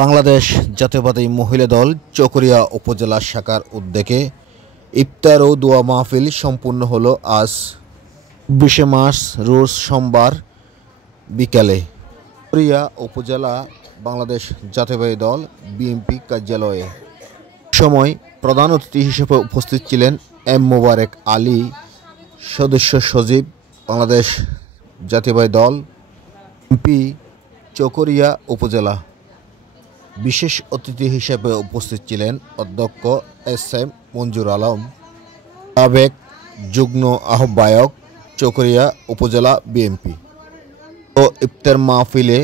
বাংলাদেশ জাতীয়তাবাদী মহিলা দল চকরিয়া উপজেলা শাখার উদ্যোগে ইফতার ও দোয়া মাহফিল সম্পূর্ণ হলো আজ 20 মার্চ রোজ সোমবার বিকালে চকরিয়া উপজেলা বাংলাদেশ জাতীয়তাবাদী দল বিএনপি কার্যালয়ে। সময় প্রধান অতিথি হিসেবে উপস্থিত ছিলেন এম মোবারক আলী, সদস্য সচিব, বাংলাদেশ জাতীয়তাবাদী দল বিএনপি চকরিয়া উপজেলা। বিশেষ অতিথি হিসেবে উপস্থিত ছিলেন অধ্যক্ষ এস.এম. মঞ্জুর আলম, সাবেক যুগ্ম আহ্বায়ক চকরিয়া উপজেলা বিএনপি। ও ইফতার মাহফিলে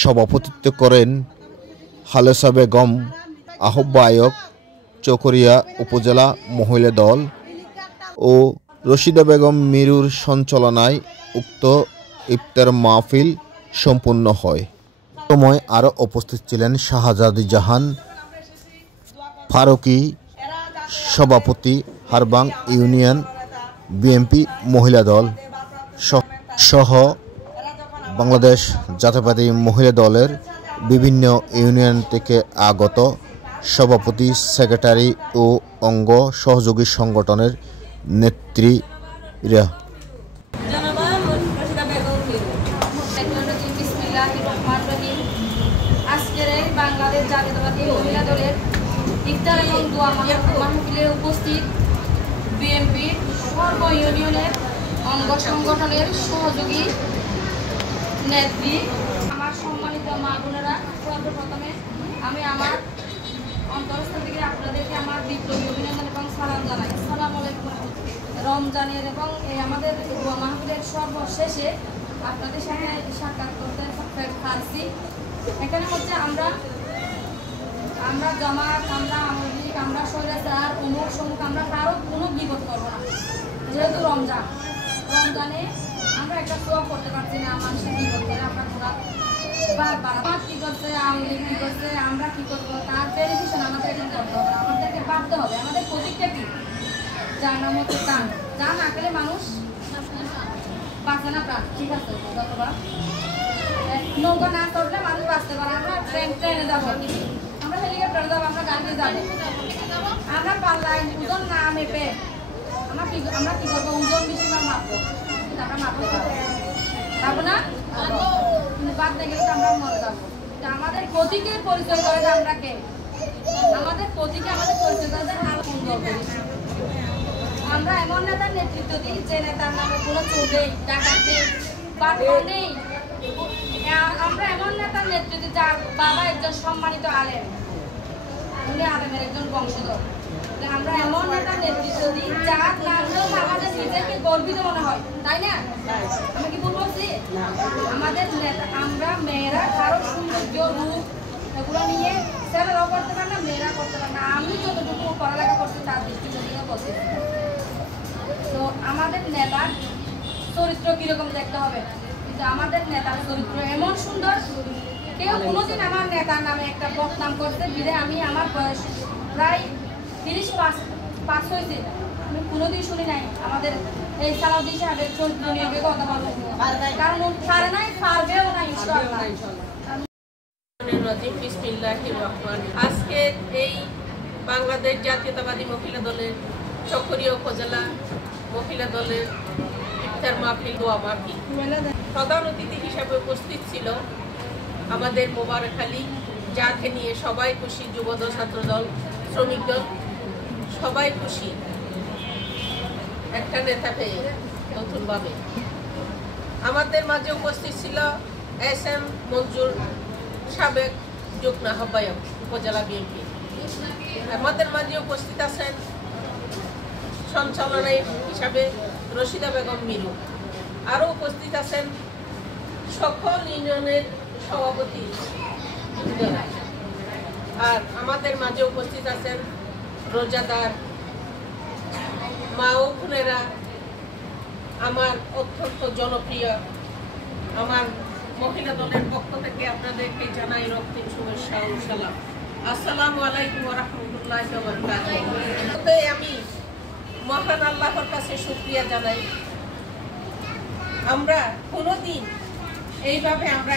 সভাপতিত্ব করেন খালেসা বেগম, আহ্বায়ক চকরিয়া উপজেলা মহিলা দল, ও রশিদা বেগম মিরুর সঞ্চালনায় উক্ত ইফতার মাহফিল সম্পূর্ণ হয়। সময় আরও উপস্থিত ছিলেন শাহজাদি জাহান ফারুকি, সভাপতি হারবাং ইউনিয়ন বিএনপি মহিলা দল সহ বাংলাদেশ জাতীয়তাবাদী মহিলা দলের বিভিন্ন ইউনিয়ন থেকে আগত সভাপতি, সেক্রেটারি ও অঙ্গ সহযোগী সংগঠনের নেত্রীরা। আজকের এই বাংলাদেশ জাতীয়তাবাদী মহিলা দলের ইফতার এবং দোয়া মাহফিলে উপস্থিত বিএনপি সর্ব ইউনিয়নের অঙ্গ সংগঠনের সহযোগী নেত্রী, আমার সম্মানিত মা বোনেরা, সর্বপ্রথমে আমি আমার অন্তরস্থল থেকে আপনাদেরকে আমার বিপ্লবী অভিনন্দন এবং সালাম জানাই। আসসালামু আলাইকুম। রমজানের এবং আমাদের দোয়া মাহফিলের সর্বশেষে আপনাদের সাথে সাক্ষাৎ করতে পারছি। এখানে হচ্ছে আমরা জামাত, আমরা আওয়ামী লীগ, আমরা স্বৈরাচার, অমুক সমুক, আমরা কারো কোনো বিপদ করবো না। যেহেতু রমজানে আমরা একটা শো করতে পারছি না, মানুষের বিপদ করে আমরা বারবার কী করছে, আওয়ামী লীগ কী করছে, আমরা কী করবো, তার টেলিভিশন আমাদের এখন করতে হবে, আমাদেরকে ভাবতে হবে আমাদের প্রতীকটা কী, যার নাম হচ্ছে টান। যা না খেলে মানুষ বাঁচে না প্রাণ, ঠিক আছে? ধন্যবাদ। নৌকা না চড়লে মানুষ বাঁচতে পারে। আমরা ট্রেনে যাবো, আমরা হেলিকপ্টারে যাবো, আমরা গাড়িতে যাবো, আমরা পাল্লায় ওজন না মেপে আমরা কি করবো, ওজন বেশি মাপবো, কিন্তু আমরা মাপতে পারবো না। কিন্তু বাঁচতে গেলে তো আমরা মরে যাবো। আমাদের প্রতীকের পরিচয় করে যে আমরা কে, আমাদের প্রতীকে আমাদের পরিচয় করে যে আমরা এমন নেতার নেতৃত্ব দিই যে নেতার নামে কোনো চোর নেই, ডাকাত নেই, বাটপার নেই। আমরা এমন নেতার নেতৃত্ব যার বাবা একজন সম্মানিত আলেম, উনি আলেমের একজন বংশধর। আমরা এমন নেতার নেতৃত্ব দিই যার নাম আমাদের নিজেকে গর্বিত মনে হয়, তাই না? আমি কি ভুল বলছি? আমাদের নেতা, আমরা মেয়েরা কারো সৌন্দর্য রূপ এগুলো নিয়ে ছেলেরাও করতে পারে না, মেয়েরা করতে পারে না। আমি যতটুকু পড়ালেখা করছি তার দৃষ্টিভঙ্গিও বলছি। তো আমাদের নেতার চরিত্র কিরকম দেখতে হবে, কিন্তু আমাদের নেতার চরিত্র এমন সুন্দর, কেউ কোনোদিন আমার নেতার নামে একটা বদনাম করতে দিলে আমি আমার বয়স প্রায় 35 হয়েছে, আমি কোনোদিন শুনি নাই আমাদের এই সালাউদ্দিন সাহেবের চরিত্র নিয়ে কথা বলবো, কারণ পারে নাই, পারবেও না ইনশাআল্লাহ। আজকে এই বাংলাদেশ জাতীয়তাবাদী মহিলা দলের চকরিয়া উপজেলা মহিলা দলের ইফতার মাহফিল, দোয়া মাহফিল, প্রধান অতিথি হিসাবে উপস্থিত ছিল আমাদের মোবারক আলী, যাকে নিয়ে সবাই খুশি, যুবদল, ছাত্রদল, শ্রমিক দল, সবাই খুশি একটা নেতা পেয়ে নতুনভাবে। আমাদের মাঝে উপস্থিত ছিল এস.এম. মঞ্জুর, সাবেক যুগ্ম আহ্বায়ক উপজেলা বিএনপি। আমাদের মাঝে উপস্থিত আছেন সঞ্চালনায় হিসাবে রশিদা বেগম মিরু। আরও উপস্থিত আছেন সকল ইউনিয়নের সভাপতি, আর আমাদের মাঝে উপস্থিত আছেন রোজাদার মা ও বোনেরা, আমার অত্যন্ত জনপ্রিয় আমার মহিলা দলের পক্ষ থেকে আপনাদেরকে জানাই রক্তিম শুভেচ্ছা ও সালাম। আসসালামু আলাইকুম ওয়া রাহমাতুল্লাহি ওয়া বারাকাতুহু। আমি মহান আল্লাহর কাছে শুকরিয়া জানাই, আমরা কোনোদিন এইভাবে আমরা